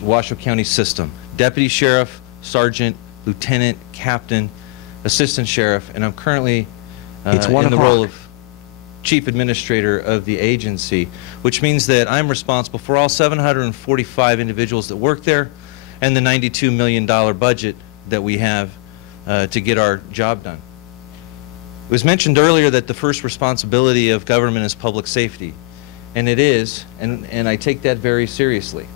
Washoe County system. Deputy Sheriff, Sergeant, Lieutenant, Captain, Assistant Sheriff, and I'm currently in the role of Chief Administrator of the agency, which means that I'm responsible for all 745 individuals that work there and the $92 million budget that we have to get our job done. It was mentioned earlier that the first responsibility of government is public safety, and it is, and I take that very seriously.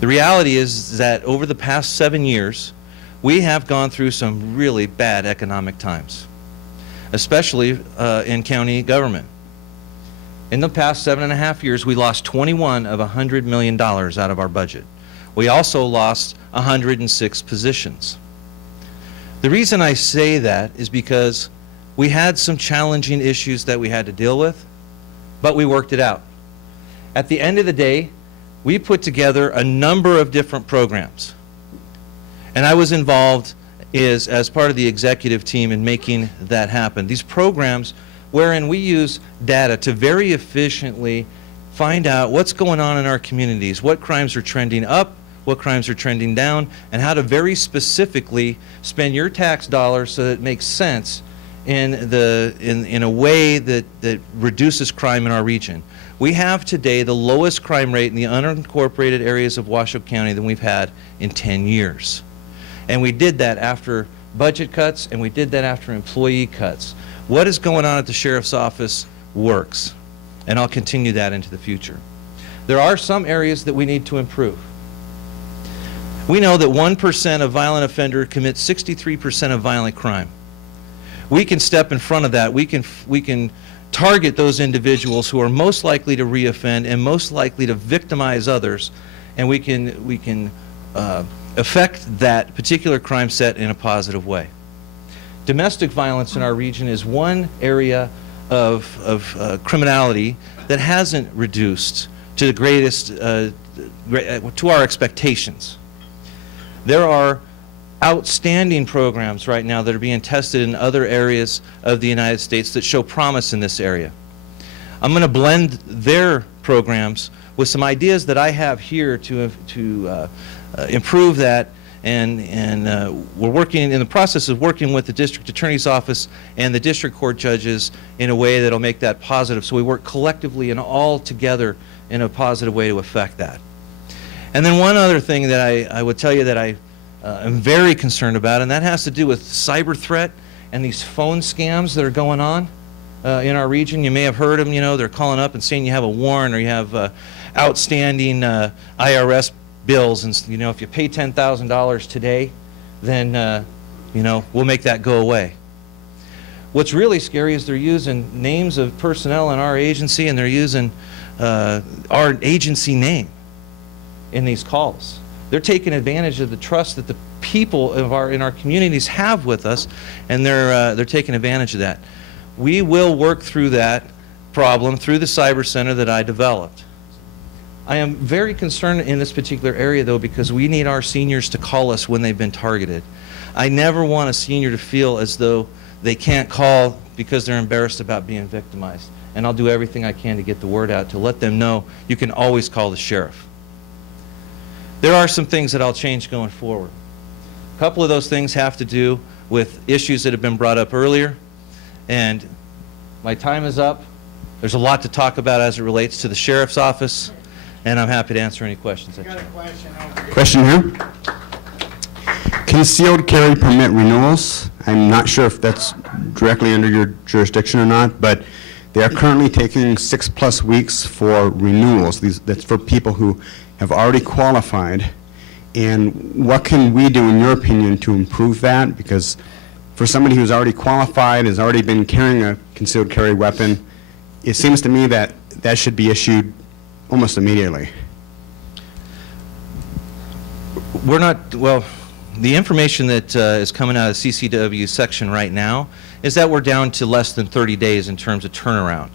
The reality is that over the past 7 years, we have gone through some really bad economic times, especially in county government. In the past 7.5 years, we lost 21 of $100 million out of our budget. We also lost 106 positions. The reason I say that is because we had some challenging issues that we had to deal with, but we worked it out. At the end of the day, we put together a number of different programs. And I was involved as part of the executive team in making that happen. These programs wherein we use data to very efficiently find out what's going on in our communities, what crimes are trending up, what crimes are trending down, and how to very specifically spend your tax dollars so that it makes sense in a way that reduces crime in our region. We have today the lowest crime rate in the unincorporated areas of Washoe County than we've had in 10 years. And we did that after budget cuts, and we did that after employee cuts. What is going on at the Sheriff's Office works, and I'll continue that into the future. There are some areas that we need to improve. We know that 1% of violent offender commits 63% of violent crime. We can step in front of that. We can target those individuals who are most likely to reoffend and most likely to victimize others, and we can affect that particular crime set in a positive way. Domestic violence in our region is one area of criminality that hasn't reduced to the greatest, to our expectations. There are outstanding programs right now that are being tested in other areas of the United States that show promise in this area. I'm going to blend their programs with some ideas that I have here to improve that, and we're working in the process of working with the District Attorney's Office and the District Court judges in a way that'll make that positive, so we work collectively and all together in a positive way to affect that. And then one other thing that I would tell you that I am very concerned about, and that has to do with cyber threat and these phone scams that are going on in our region. You may have heard them, you know, they're calling up and saying you have a warrant or you have outstanding IRS bills, and you know, if you pay $10,000 today, then you know, we'll make that go away. What's really scary is they're using names of personnel in our agency, and they're using our agency name in these calls. They're taking advantage of the trust that the people in our communities have with us, and they're taking advantage of that. We will work through that problem through the cyber center that I developed. I am very concerned in this particular area, though, because we need our seniors to call us when they've been targeted. I never want a senior to feel as though they can't call because they're embarrassed about being victimized. And I'll do everything I can to get the word out to let them know you can always call the sheriff. There are some things that I'll change going forward. A couple of those things have to do with issues that have been brought up earlier, and my time is up. There's a lot to talk about as it relates to the sheriff's office, and I'm happy to answer any questions. Got a question over here. Question here. Concealed carry permit renewals. I'm not sure if that's directly under your jurisdiction or not, but they are currently taking 6+ weeks for renewals. That's for people who have already qualified. And what can we do, in your opinion, to improve that? Because for somebody who's already qualified, has already been carrying a concealed carry weapon, it seems to me that that should be issued almost immediately. We're not, well, the information that is coming out of CCW section right now is that we're down to less than 30 days in terms of turnaround.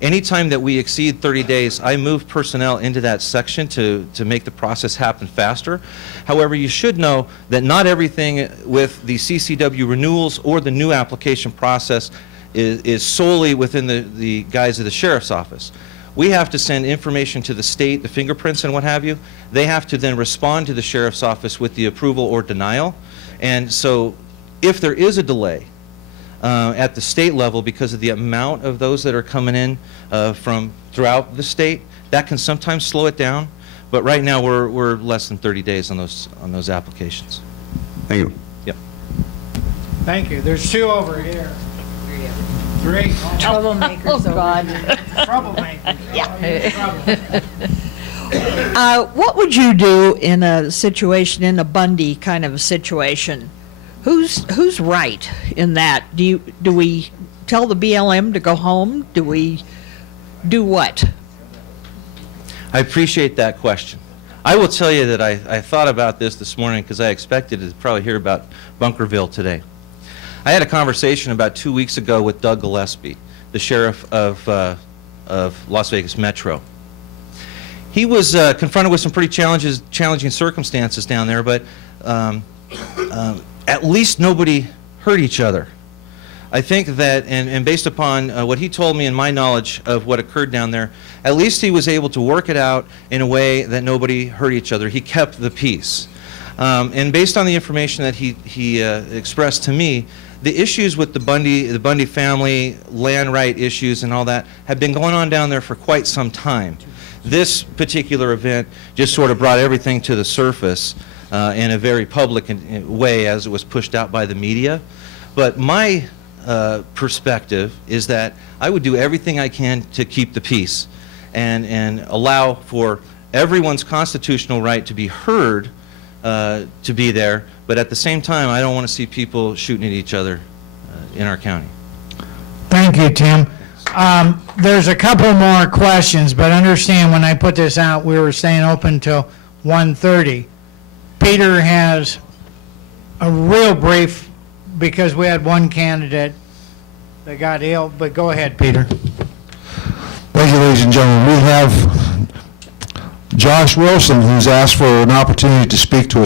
Anytime that we exceed 30 days, I move personnel into that section to make the process happen faster. However, you should know that not everything with the CCW renewals or the new application process is solely within the guise of the sheriff's office. we have to send information to the state, the fingerprints and what have you. They have to then respond to the sheriff's office with the approval or denial. And so if there is a delay at the state level because of the amount of those that are coming in from throughout the state, that can sometimes slow it down. But right now we're less than 30 days on those applications. Thank you. Yep. Thank you. There's two over here. Three. Troublemakers over God. here. Troublemakers. What would you do in a situation, in a Bundy kind of a situation? Who's right in that? Do we tell the BLM to go home? Do we do what? I appreciate that question. I will tell you that I thought about this morning because I expected to probably hear about Bunkerville today. I had a conversation about 2 weeks ago with Doug Gillespie, the sheriff of Las Vegas Metro. He was confronted with some pretty challenging circumstances down there, but at least nobody hurt each other. I think that, and based upon what he told me and my knowledge of what occurred down there, at least he was able to work it out in a way that nobody hurt each other. He kept the peace. And based on the information that he expressed to me, the issues with the Bundy family, land right issues and all that have been going on down there for quite some time. This particular event just sort of brought everything to the surface in a very public way as it was pushed out by the media. But my perspective is that I would do everything I can to keep the peace and allow for everyone's constitutional right to be heard to be there, but at the same time, I don't want to see people shooting at each other in our county. Thank you, Tim. There's a couple more questions, but understand when I put this out, we were staying open till 1:30. Peter has a real brief because we had one candidate that got ill, but go ahead, Peter. Thank you, ladies and gentlemen. We have Josh Wilson, who's asked for an opportunity to speak to us.